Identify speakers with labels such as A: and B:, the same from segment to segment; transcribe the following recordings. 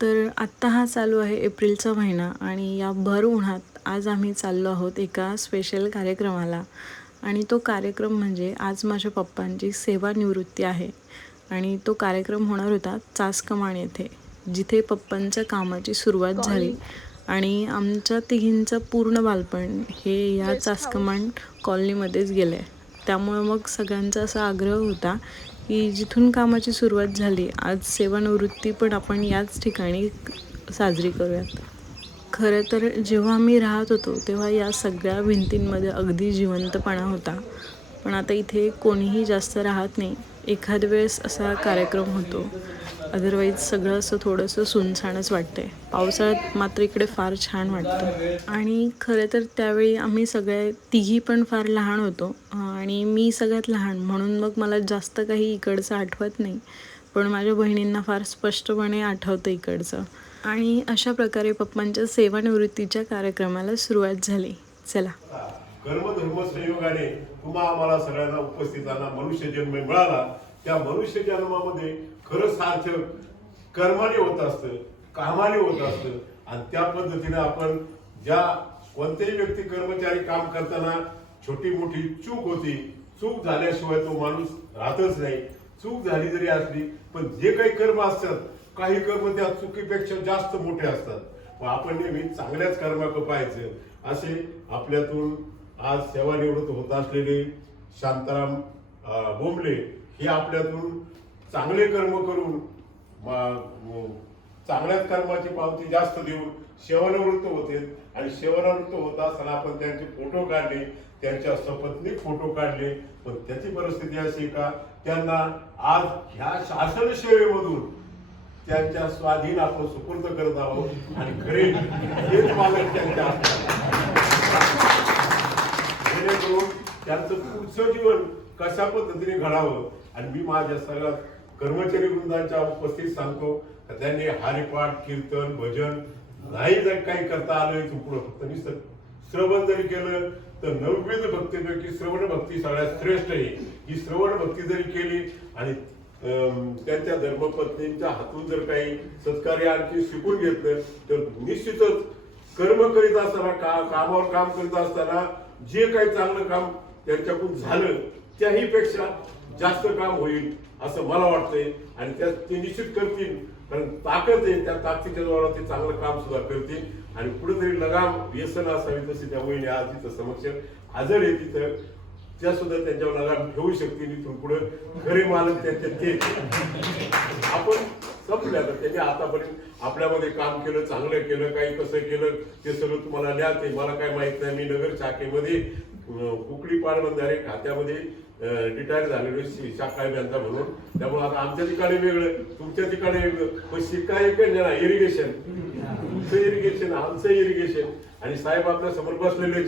A: तर आत्ता हा चालू आहे एप्रिलचा महिना आणि या भर उन्हात आज आम्ही चाललो आहोत एका स्पेशल कार्यक्रमाला. आणि तो कार्यक्रम म्हणजे आज माझ्या पप्पांची सेवानिवृत्ती आहे. आणि तो कार्यक्रम होणार होता चासकमाण येथे जिथे पप्पांच्या कामाची सुरुवात झाली. आणि आमच्या तिघींचं पूर्ण बालपण हे या चासकमाण कॉलनीमध्येच गेलं आहे त्यामुळे मग सगळ्यांचा असा आग्रह होता की जिथून कामाची सुरुवात झाली आज सेवानिवृत्ती पण आपण याच ठिकाणी साजरी करूयात. खरं तर जेव्हा आम्ही राहत होतो तेव्हा या सगळ्या भिंतींमध्ये अगदी जिवंतपणा होता. पण आता इथे कोणीही जास्त राहत नाही. एखाद वेळेस असा कार्यक्रम होतो. अदरवाईज सगळं असं थोडंसं सुनसानच वाटतंय. पावसाळ्यात मात्र इकडे फार छान वाटतं. आणि खरं तर त्यावेळी आम्ही सगळे तिघी पण फार लहान होतो. आणि मी सगळ्यात लहान. म्हणून मग मला जास्त काही इकडचं आठवत नाही. पण माझ्या बहिणींना फार स्पष्टपणे आठवतं इकडचं. आणि अशा प्रकारे पप्पांच्या सेवानिवृत्तीच्या कार्यक्रमाला सुरुवात झाली. चला.
B: कर्मधर्म संयोगाने तुम्हा आम्हाला सगळ्यांना उपस्थितांना मनुष्य जन्म मिळाला त्या मनुष्य जन्मामध्ये खरं सार्थक कर्माने होत असतं कामाने होत असतं. आणि त्या पद्धतीने आपण ज्या कोणत्याही व्यक्ती कर्मचारी काम करताना छोटी मोठी चूक होती चूक झाल्याशिवाय तो माणूस राहतच नाही. चूक झाली जरी असली पण जे काही कर्म असतात काही कर्म त्या चुकीपेक्षा जास्त मोठे असतात. आपण नेहमी चांगल्याच कर्माकडे पाहायचं. असे आपल्यातून आज सेवानिवृत्त होत असलेले शांताराम बोंबले हे आपल्यातून चांगले कर्म करून चांगल्याच कर्माची पावती जास्त देऊन सेवानिवृत्त होते. आणि सेवानिवृत्त होत असताना आपण त्यांचे फोटो काढले त्यांच्या सपत्नीक फोटो काढले. पण त्याची परिस्थिती अशी का त्यांना आज ह्या शासन सेवेमधून त्यांच्या स्वाधीन आपण सुपूर्द करत आहोत. आणि खरे हेच मालक त्यांच्या त्यांचं पुढचं जीवन कशा पद्धतीने घडावं आणि मी माझ्या सगळ्या कर्मचारी वृंदांच्या उपस्थित सांगतो त्यांनी हरिपाठ कीर्तन भजन नाही जर काही करता आलं इथून पुढं फक्त निसर्ग श्रवण जरी केलं तर नवविध भक्तीपैकी श्रवण भक्ती सगळ्यात श्रेष्ठ आहे. ही श्रवण भक्ती जरी केली आणि त्यांच्या धर्मपत्नींच्या हातून जर काही सत्कार्य आणखी शिकून घेतलं तर निश्चितच कर्म करीत असताना का कामावर काम करीत असताना जे काही चांगलं काम त्यांच्याकडून झालं त्याही पेक्षा जास्त काम होईल असं मला वाटतंय. आणि त्या ते निश्चित करतील कारण ताकद आहे त्या ताकदीच्या द्वारा ते चांगलं काम सुद्धा करतील. आणि कुठेतरी लगाम व्यसन असावी तशी त्या वहिनी आज तिथं समक्ष हजर आहे तिथं. त्या सुद्धा त्यांच्यावर लगाम ठेवू शकतील इथून पुढे. खरे मालक त्यांच्या ते. आपण संपल्या तर त्यांनी आतापर्यंत आपल्यामध्ये काम केलं चांगलं केलं काही कसं केलं ते सगळं तुम्हाला लिहा ते मला काय माहीत नाही मी नगर शाखेमध्ये अं, कुकडी पाणबंधारे खात्यामध्ये रिटायर झालेलो शि- यांचा म्हणून. त्यामुळे आता आमच्या ठिकाणी वेगळं तुमच्या ठिकाणी वेगळं. पण शिक्का एक इरिगेशन तुमचं इरिगेशन आमचं इरिगेशन आणि साहेब आपल्यासमोर बसलेले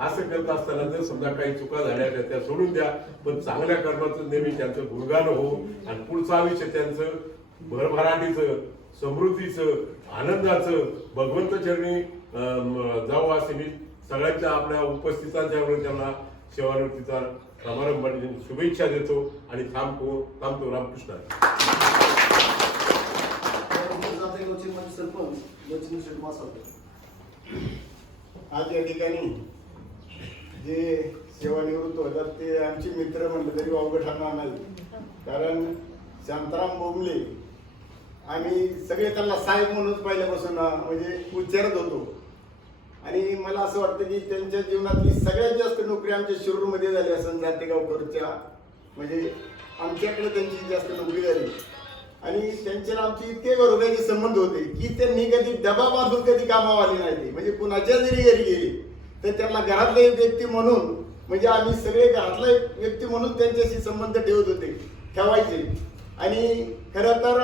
B: असं करत असताना जर समजा काही चुका झाल्या तर त्या सोडून द्या. पण चांगल्या कर्माचं नेहमी त्यांचं गुणगान हो आणि पुढचं आयुष्य त्यांचं भरभराटीचं समृद्धीचं आनंदाचं भगवंत चरणी जाऊ असे मी सगळ्यांच्या आपल्या उपस्थितांच्या त्यांना सेवानिवृत्तीचा समारंभ शुभेच्छा देतो आणि थांबतो थांबतो रामकृष्ण.
C: सरपंच लक्ष्मी आज या ठिकाणी जे सेवानिवृत्त होतात ते आमचे मित्र म्हणलं तरी अवघड ठरणार नाही कारण शांताराम बोंबले आम्ही सगळे त्यांना साहेब म्हणून पहिल्यापासून म्हणजे उच्चारत होतो. आणि मला असं वाटतं की त्यांच्या जीवनातली सगळ्यात जास्त नोकरी आमच्या शिरूरमध्ये झाली असं जातेगावकरच्या. म्हणजे आमच्याकडे त्यांची जास्त नोकरी झाली. आणि त्यांच्या आमचे इतके घरोघरी संबंध होते की त्यांनी कधी डबा बांधून कधी कामावर आले नाही ते. म्हणजे कुणाच्या जरी घरी गेले तर त्यांना घरातला एक व्यक्ती म्हणून म्हणजे आम्ही सगळे घरातला एक व्यक्ती म्हणून त्यांच्याशी संबंध ठेवत होते ठेवायचे. आणि खरं तर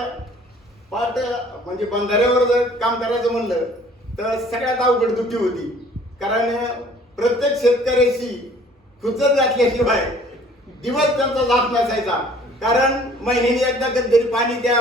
C: पाट म्हणजे बंधाऱ्यावर जर काम करायचं म्हणलं तर सगळ्यात अवघड दुटी होती. कारण प्रत्येक शेतकऱ्याशी खुचत घातल्याशिवाय दिवस त्यांचा जात नसायचा. कारण महिन्याने एकदा कधीतरी पाणी त्या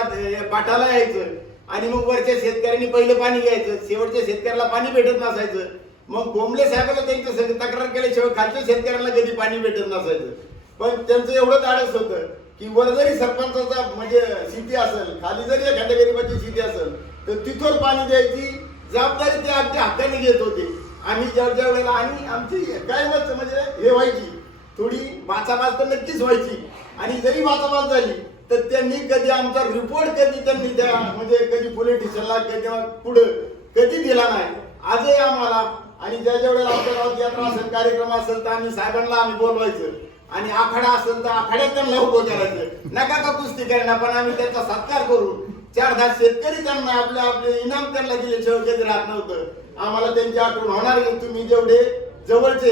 C: पाठाला यायचं आणि मग वरच्या शेतकऱ्यांनी पहिलं पाणी घ्यायचं. शेवटच्या शेतकऱ्याला पाणी भेटत नसायचं. मग कोंबले साहेबाला त्यांच्या सगळी तक्रार केल्याशिवाय खालच्या शेतकऱ्यांना कधी पाणी भेटत नसायचं. पण त्यांचं एवढं आडस होतं की वर जरी सरपंचाचा म्हणजे शेती असेल खाली जरी एखाद्या गरीबाची शेती असेल तर तिथवर पाणी द्यायची जबाबदारी ते आमच्या हाताने घेत होते. आम्ही ज्या ज्या वेळेला आणि आमची काय मत म्हणजे हे व्हायची. थोडी बाचाबाच तर नक्कीच व्हायची. आणि जरी बाचाबाच झाली तर त्यांनी कधी आमचा रिपोर्ट कधी त्यांनी द्या म्हणजे कधी पोलीस स्टेशनला कधी पुढं कधी दिला नाही. आजही आम्हाला आणि ज्या ज्या वेळेला आमच्या गावात यात्रा असेल कार्यक्रम असेल तर आम्ही साहेबांना आम्ही बोलवायचं. आणि आखाडा असेल तर आखाड्यात त्यांना उभं करायचं. नका का कुस्ती करणार पण आम्ही त्यांचा सत्कार करू. चार दहा शेतकरी त्यांना आपले आपले इनाम त्यांना दिले कधी राहत नव्हतं आम्हाला त्यांची आठवण होणार नाही. तुम्ही जेवढे जवळचे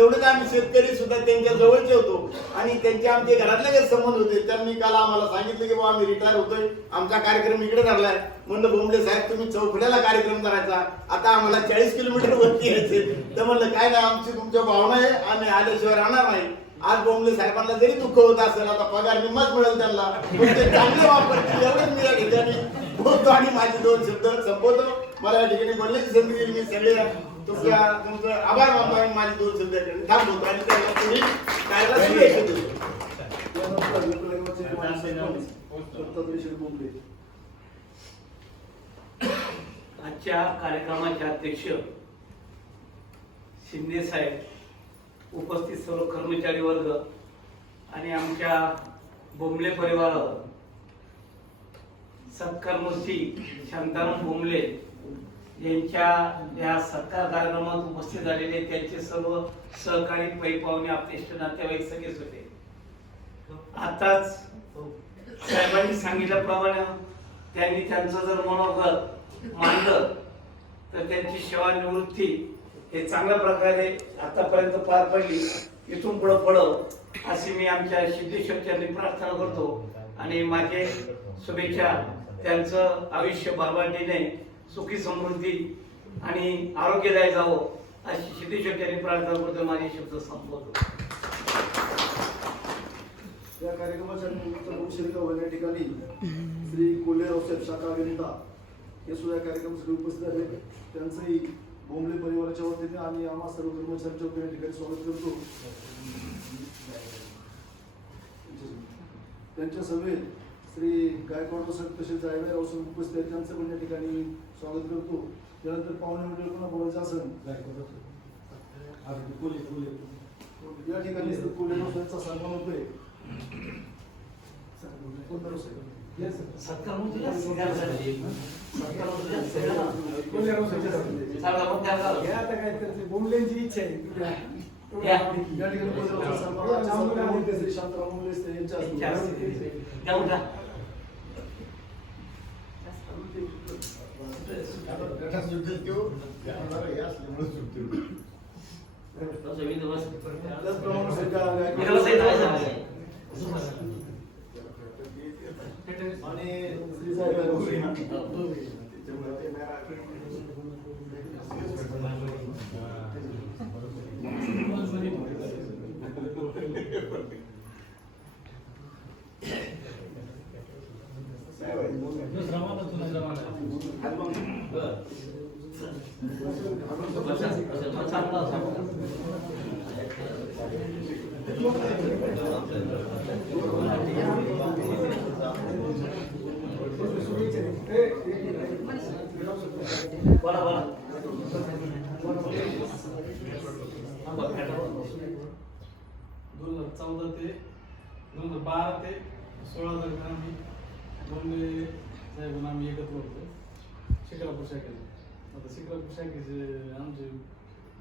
C: तेवढंच आम्ही शेतकरी सुद्धा त्यांच्या जवळचे होतो. आणि त्यांचे आमचे घरातले काही संबंध होते त्यांनी काल आम्हाला सांगितलं की बाबा आम्ही रिटायर होतोय. आमचा कार्यक्रम इकडे धरलाय. म्हणलं बोंबले साहेब तुम्ही चौफड्याला कार्यक्रम करायचा आता आम्हाला चाळीस किलोमीटर वरती यायचे तर म्हणलं काय नाही आमची तुमच्या भावना आहे. आम्ही आल्याशिवाय राहणार नाही. आज बोंबले साहेबांना जरी दुःख होत असेल आता पगार निम्माच मिळेल त्यांना. पण ते चांगले वापरतील एवढंच मी या ठिकाणी बोलतो आणि माझे दोन शब्द संपवतो. मला या ठिकाणी बोलण्याची संधी दिली मी सगळे तुमचं आभार मानतो आणि माझे दोन शब्द थांबवतो आणि त्यांना तुम्ही शुभेच्छा देतो
D: बोंबले
E: आजच्या कार्यक्रमाचे अध्यक्ष शिंदे साहेब उपस्थित सर्व कर्मचारी वर्ग आणि आमच्या बोंबले परिवार सत्कर्मशी शांताराम बोंबले यांच्या या सत्कार कार्यक्रमात उपस्थित झालेले त्यांचे सर्व सहकारी पै पाहुणे आपले नातेवाईक सगळेच होते. आताच साहेबांनी सांगितल्याप्रमाणे त्यांनी त्यांचं जर मनोगत मांडलं तर त्यांची सेवानिवृत्ती हे चांगल्या प्रकारे आतापर्यंत पार पडली. इथून पुढं पडव अशी मी आमच्या सिद्धेश्वरच्यांनी प्रार्थना करतो. आणि माझे शुभेच्छा त्यांचं आयुष्य बरबादीने सुखी समृद्धी आणि आरोग्यदायी जावं अशी सिद्धेश्वरच्यांनी प्रार्थना करतो. माझे शब्द संपवतो.
D: या कार्यक्रमाच्या निमित्त उशिरगाव या ठिकाणी श्री कोल्हेराव साहेब शाखा अभिनेता हे सुद्धा या कार्यक्रमासाठी उपस्थित आहेत. त्यांचंही बोंबले परिवाराच्या वतीने आणि आम्हा सर्व कर्मचाऱ्यांच्या वतीने ठिकाणी स्वागत करतो. त्यांच्या सभेत श्री गायकवाड साहेब तसेच जायवाई साहेब उपस्थित आहेत. त्यांचं पण या ठिकाणी स्वागत करतो. त्यानंतर पाहुणे मंडळ पुन्हा बोलायचं असेल या ठिकाणी कोल्हेराव साहेबचा सन्मान होतोय.
E: सत्कार.
F: बोंबलेंची इच्छा आहे.
E: या.
D: ठिकाणी शांताराम मुंबले यांच्या
E: इच्छा
D: हस्ते.
E: असते. त्या उठा.
C: गटात सुटेल त्यो, आम्हाला हे असल्यामुळे सुटतील.
D: त्याचप्रमाणे श्री आणि श्री जायवाई
C: त्याच्यामुळे ते
E: बसा. बसा. चांगला होता. बोला बोला हा, बघ, खाटा बघ.
F: दोन हजार चौदा ते दोन हजार म्हणजे बारा ते सोळा दरम्यान आम्ही दोन साहेबांना आम्ही एकत्र होतो शिक्रापूर शाखेला आता शिक्रापूर शाखेचे आमचे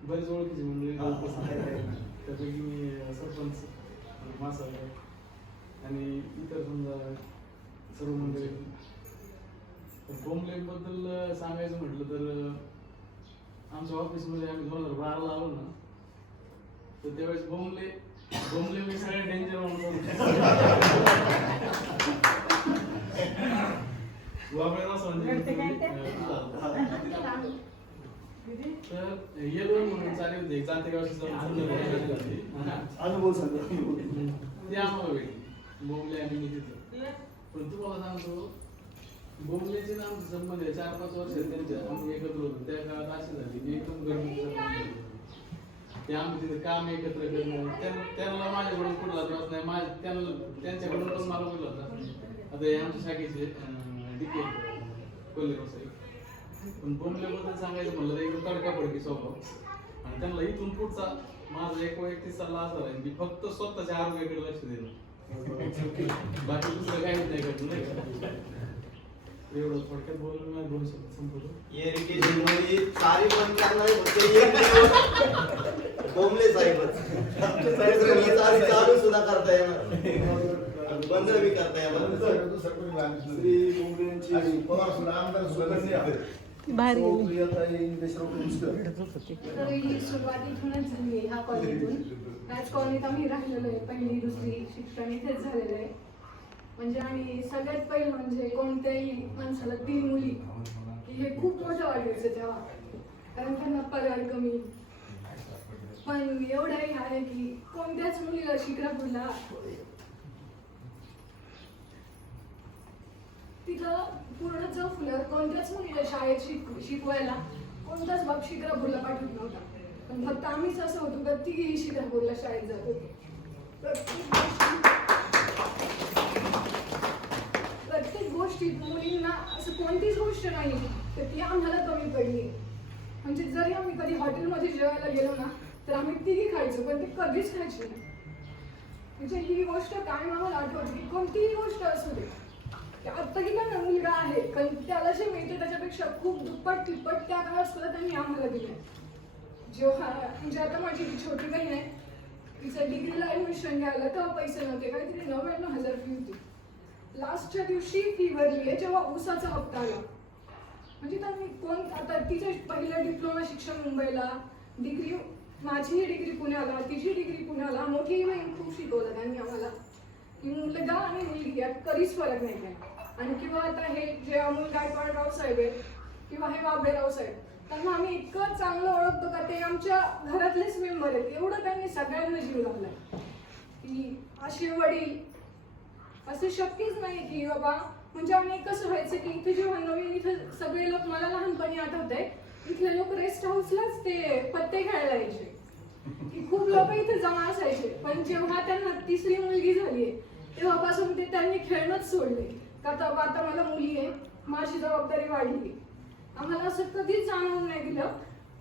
F: बरेच ओळखीचे मंडळी त्यापैकी मी सरपंच मासा आणि इतर समजा सर्व मंडळी बोंबलेबद्दल सांगायचं म्हटलं तर आमच्या ऑफिसमध्ये आम्ही दोन हजार बाराला आलो ना तर त्यावेळेस बोंबले बोंबले मी डेंजर असं म्हणजे तर ये दोन म्हणून चालेल होते.
D: अनुभव सांगा.
F: ते आम्हाला भेटली. बोंबले आणि मी तिथं. पण तुम्हाला सांगतो बोंबलेचे ना आमचे संबंध आहे. चार पाच वर्ष त्यांचे आम्ही एकत्र होतो. त्या काळात असे झाले. की एकदम गरजेचं ते आम्ही तिथे काम एकत्र करणं त्यांना माझ्याकडून कुठला त्रास नाही. माझ्या त्यांना त्यांच्याकडून पण मला कुठला त्रास आता हे आमच्या शाखेचे डीके कोल्हे साहेब पण बोंबल्याबद्दल सांगायचं म्हणलं तर एकदम तडकाफडकी स्वभाव. आणि त्यांना इथून पुढचा माझा एक वैयक्तिक सल्ला असा आहे की फक्त स्वतःच्या आरोग्याकडे लक्ष देणं बाकी दुसरं काहीच नाही करत नाही एवढं थोडक्यात बोलून नाही बोलू शकत संपवतो.
G: इरिगेशनमध्ये चारी बंद करणारे फक्त एक बोंबले साहेबच चारी चालू सुद्धा करता येणार बंद बी करता येणार.
D: श्री
C: पवार सुद्धा आमदार सुद्धा
D: सुकन्या
A: बाहेर
D: सौ
A: गेली.
D: प्रियताई देशराव कुंचकर
H: तर ही सुरुवात इथूनच झाली ह्या कॉलनीतून याच कॉलनीत आम्ही राहिलेलो आहे. पहिली दुसरी शिक्षण इथेच झालेलं आहे. म्हणजे आणि सगळ्यात पहिलं म्हणजे कोणत्याही माणसाला तीन मुली की हे खूप मोठं वाटायचं तेव्हा. कारण त्यांना पगार कमी. पण एवढंही आहे की कोणत्याच मुलीला शिक्रापूरला तिथं पूर्ण चौफुल्यावर कोणत्याच मुलीला शाळेत शिक शिकवायला कोणताच बाप शिक्रापूरला पाठवत नव्हता. पण फक्त आम्हीच असं होतो का तिघेही शिक्रापूरला शाळेत जात होते प्रत्येक गोष्टी- प्रत्येक गोष्टीत मुलींना असं कोणतीच गोष्ट नाही. तर ती आम्हाला कमी पडली. म्हणजे जरी आम्ही कधी हॉटेलमध्ये जेवायला गेलो ना तर आम्ही तिघी खायचो पण ती कधीच खायची नाही. म्हणजे ही गोष्ट काय आम्हाला आठवते की कोणतीही गोष्ट असू दे. की आत्ताही मुलगा आहे पण त्याला जे मिळते त्याच्यापेक्षा खूप दुप्पट तिप्पट त्या काळात सुद्धा त्यांनी आम्हाला दिले जेव्हा म्हणजे आता माझी छोटी बहीण आहे तिचं डिग्रीला ॲडमिशन घ्यायला तेव्हा पैसे नव्हते काहीतरी नव्याण्णव हजार फी होती. लास्टच्या दिवशी फी भरली आहे जेव्हा ऊसाचा हप्ता आला. म्हणजे त्यांनी कोण आता तिचं पहिलं डिप्लोमा शिक्षण मुंबईला डिग्री माझीही डिग्री पुण्याला तिची डिग्री पुण्याला मोठी बहीण खूप शिकवलं त्यांनी आम्हाला. की मुलगा आणि मुलगी यात कधीच फरक नाही आहे. आणि किंवा आता हे जे अमोल गायकवाड राव साहेब आहेत किंवा हे बाबडेराव साहेब त्यांना आम्ही इतकं चांगलं ओळखतो का ते आमच्या घरातलेच मेंबर आहेत. एवढं त्यांनी सगळ्यांना जीव लावलाय. की असे वडील असं शक्यच नाही की बाबा म्हणजे आम्ही कसं व्हायचं की इथे जेव्हा नवीन इथं सगळे लोक मला लहानपणी आठवत आहे इथले लोक रेस्ट हाऊसलाच ते पत्ते खेळायला यायचे. की खूप लोक इथे जमा असायचे. पण जेव्हा त्यांना तिसरी मुलगी झाली तेव्हापासून ते त्यांनी खेळणंच सोडले. का तर आता मला मुली आहे माझी जबाबदारी वाढली. आम्हाला असं कधीच जाणवून नाही दिलं.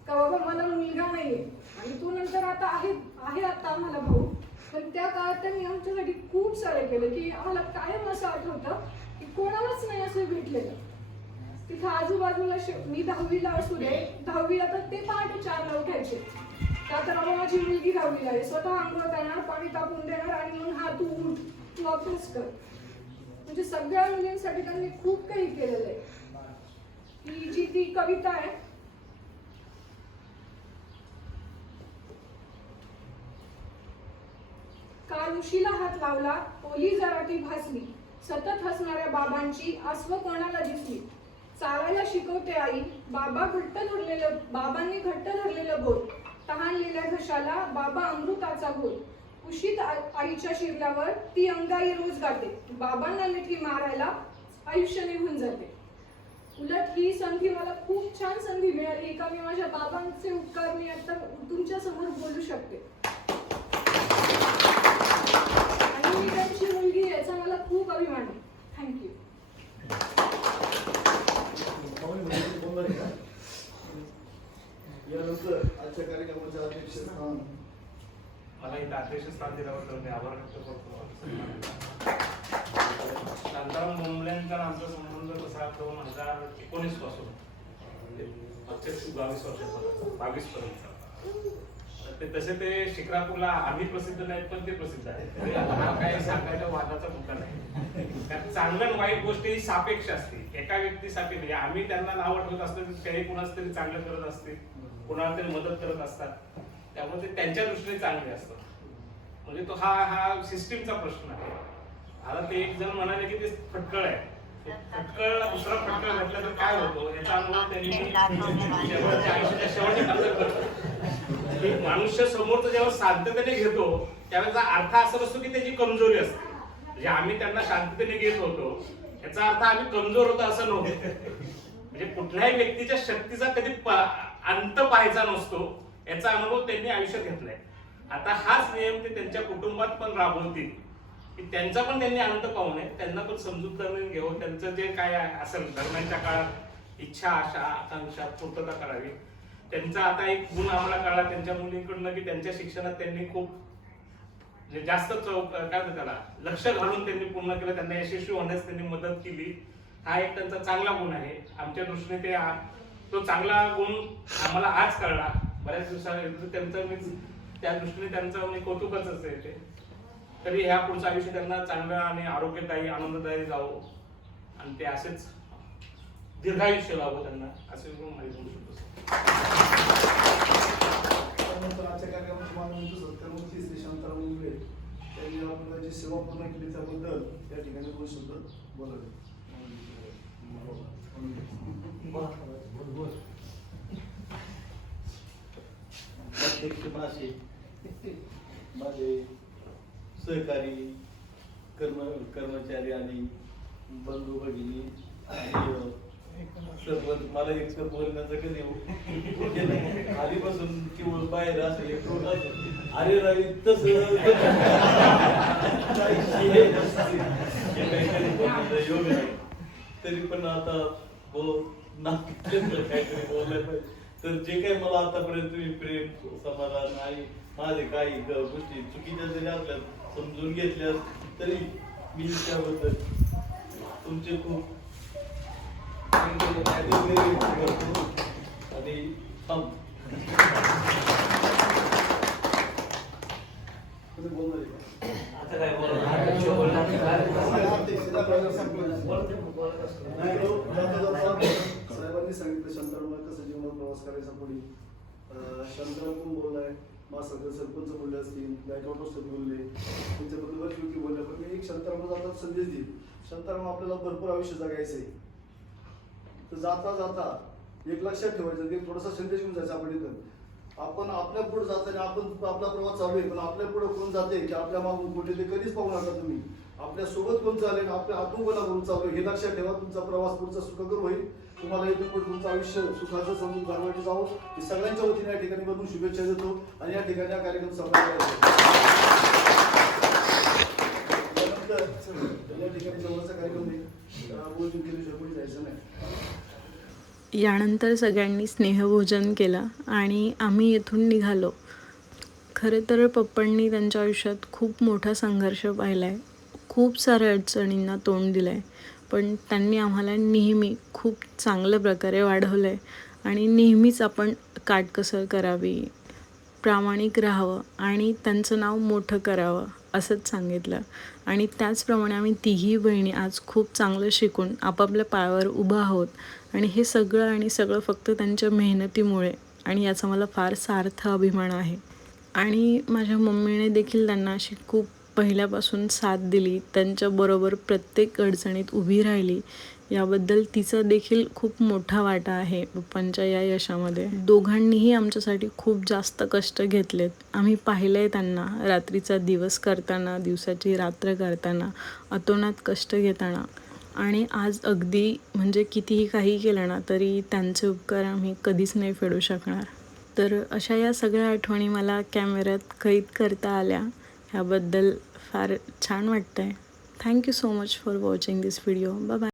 H: का बाबा मला मुलगा नाहीये. आणि तो नंतर आता आहे आहे आता आम्हाला भाऊ. पण त्या काळात त्यांनी आमच्यासाठी खूप सारे केलं की आम्हाला कायम असं आठवतं की कोणालाच नाही असं भेटलेलं. तिथं आजूबाजूला मी दहावीला असू दे दहावीला आता ते पहाटे चारला उठायचे. का तर बाबा माझी मुलगी दहावीला आहे स्वतः आंघोळ करणार पाणी तापून देणार आणि मग हा तू उठ तू अभ्यास कर. म्हणजे सगळ्या मुलींसाठी त्यांनी खूप काही केलेलं आहे. ही जी ती कविता आहे काल उशीला हात लावला ओली जराटी भासली. सतत हसणाऱ्या बाबांची अस्व कोणाला दिसली? चालायला शिकवते आई बाबा घट्ट धरलेलं बाबांनी घट्ट धरलेलं बोट तहानलेल्या घशाला बाबा अमृताचा बोल उशीत आईच्या शिरल्यावर ती अंगाई रोज गाते. बाबांना मिठी मारायला आयुष्य निघून जाते. उलट ही संधी मला खूप छान संधी मिळाली. का मी माझ्या बाबांचे उपकार मी आता तुमच्यासमोर बोलू शकते आणि मी त्यांची मुलगी याचा मला खूप अभिमान आहे. थँक्यू
D: म्हणजे? यानंतर आजच्या कार्यक्रमाच्या अध्यक्षस्थान
I: मला इथं अध्यक्षस्थान दिल्याबद्दल मी आभार व्यक्त करतो. शांताराम मुंबल्यांचा आणि आमचा संबंध कसा दोन हजार एकोणीसपासून म्हणजे प्रत्यक्ष बावीस वर्षाचा बावीस पर्यंतचा तर ते तसे ते शिक्रापूरला आम्ही प्रसिद्ध नाहीत पण ते प्रसिद्ध आहेत. तरी हा काही सांगायचा वादाचा मुद्दा नाही. कारण चांगलं आणि वाईट गोष्टी ही सापेक्ष असते. एका व्यक्तीसाठी म्हणजे आम्ही त्यांना नाव आठवत असतो काही कुणाच तरी चांगलं करत असतील कुणाला तरी मदत करत असतात. त्यामुळे ते त्यांच्या दृष्टीने चांगले असतात. म्हणजे तो हा हा सिस्टीमचा प्रश्न आहे. आता ते एक जण म्हणाले की ते फटकळ आहे. ते फटकळला दुसरा फटकळ घातला तर काय होतो? याचा अनुभव त्यांनी शेवटच्या आयुष्याच्या शेवटच्या की मनुष्य समोरचं जेव्हा शांततेने घेतो त्यावेळेचा अर्थ असा नसतो की त्याची कमजोरी असते. म्हणजे आम्ही त्यांना शांततेने घेत होतो याचा अर्थ आम्ही कमजोर होतो असं नव्हतं. म्हणजे कुठल्याही व्यक्तीच्या शक्तीचा कधी अंत पाहायचा नसतो याचा अनुभव त्यांनी आयुष्यात घेतलाय. आता हाच नियम ते त्यांच्या कुटुंबात पण राबवतील. की त्यांचा पण त्यांनी अंत पाहू नये त्यांना पण समजूत करून घेऊ त्यांचं जे काय असेल दरम्यानच्या काळात इच्छा आशा आकांक्षा पूर्तता करावी. त्यांचा आता एक गुण आम्हाला कळला त्यांच्या मुलींकडनं की त्यांच्या शिक्षणात त्यांनी खूप म्हणजे जास्त चौक काय त्याला लक्ष घालून त्यांनी पूर्ण केलं त्यांना यशस्वी होण्यास त्यांनी मदत केली. हा एक त्यांचा चांगला गुण आहे. आमच्या दृष्टीने ते तो चांगला गुण आम्हाला आज कळला. बऱ्याच दिवसात त्यांचं मी त्या दृष्टीने त्यांचं मी कौतुकच असेल ते. तरी ह्या पुढचं आयुष्य त्यांना चांगलं आणि आरोग्यदायी आनंददायी जावो. आणि ते असेच दीर्घायुष्य लावो त्यांना असे मी माहिती देऊ शकतो.
D: आजच्या कार्यक्रमाची श्री शांताराम त्यांनी सेवा पूर्ण केली त्याबद्दल या ठिकाणी दोन शब्द बोलावे.
G: अध्यक्ष मासे माझे सहकारी कर्म कर्मचारी आणि बंधू भगिनी सरपंच मला एक बोलण्याचं कधी हो? आधीपासून किंवा बाहेर असेल असेल. अरे राई तस योग नाही तरी पण आता हो, बोल नाट्यातलं काहीतरी बोलायला पाहिजे. तर जे काही मला आतापर्यंत तुम्ही प्रेम समाधान आणि माझे काही गोष्टी चुकीच्या जरी असल्या समजून घेतल्या तरी मी त्याबद्दल तुमचे खूप आणि
E: आता काय
D: साहेबांनी सांगितलं शांतारामला कसं जीवनात प्रवास करायचा पुढे अं, पण बोललाय मा सरपंच बोलले असतील बॅकआउट असतात बोलले त्यांच्याबद्दल बरोबर गोष्टी बोलल्या पण मी एक शांतारामला आता संदेश देईल शांताराम आपल्याला भरपूर आयुष्य जगायचं आहे तर जाता जाता एक लक्षात ठेवायचं की थोडासा संदेश घेऊन जायचा आपण इथं. आपण आपल्या पुढे जाताना आपण आपला प्रवास चालू आहे पण आपल्या पुढे कोण जाते की आपल्या मागून कुठे ते कधीच पाहू नका तुम्ही. आपल्यासोबत कोण चालेल आपल्या हातून कोण चालू आहे हे लक्षात ठेवा तुमचा प्रवास पुढचा सुखकर होईल. तुम्हाला इथून पुढे तुमचं आयुष्य सुखाचं समजून घालवायचं जावं. हे सगळ्यांच्या वतीने या ठिकाणी बनून शुभेच्छा देतो आणि या ठिकाणी हा कार्यक्रम संपला या ठिकाणी जवळचा कार्यक्रम आहे.
A: यानंतर सगळ्यांनी स्नेहभोजन केलं आणि आम्ही येथून निघालो. खरं तर पप्पांनी त्यांच्या आयुष्यात खूप मोठा संघर्ष पाहिला आहे खूप साऱ्या अडचणींना तोंड दिलं आहे पण त्यांनी आम्हाला नेहमी खूप चांगल्या प्रकारे वाढवलं आहे आणि नेहमीच आपण काटकसर करावी प्रामाणिक राहावं आणि त्यांचं नाव मोठं करावं. असंच सांगितलं. आणि त्याचप्रमाणे आम्ही तिघी बहिणी आज खूप चांगलं शिकून आपापल्या पायावर उभं आहोत. आणि हे सगळं आणि सगळं फक्त त्यांच्या मेहनतीमुळे आणि याचा मला फार सार्थ अभिमान आहे. आणि माझ्या मम्मीने देखील त्यांना अशी खूप पहिल्यापासून साथ दिली. त्यांच्याबरोबर प्रत्येक अडचणीत उभी राहिली. याबद्दल तिचा देखील खूप मोठा वाटा आहे पप्पांच्या या यशामध्ये. दोघांनीही आमच्यासाठी खूप जास्त कष्ट घेतलेत. आम्ही पाहिलं आहे त्यांना रात्रीचा दिवस करताना दिवसाची रात्र करताना अतोनात कष्ट घेताना. आणि आज अगदी म्हणजे कितीही काही केलं ना तरी त्यांचे उपकार आम्ही कधीच नाही फेडू शकणार. तर अशा या सगळ्या आठवणी मला कॅमेऱ्यात कैद करता आल्या. ह्याबद्दल फार छान वाटतं आहे thank you so much for watching this video bye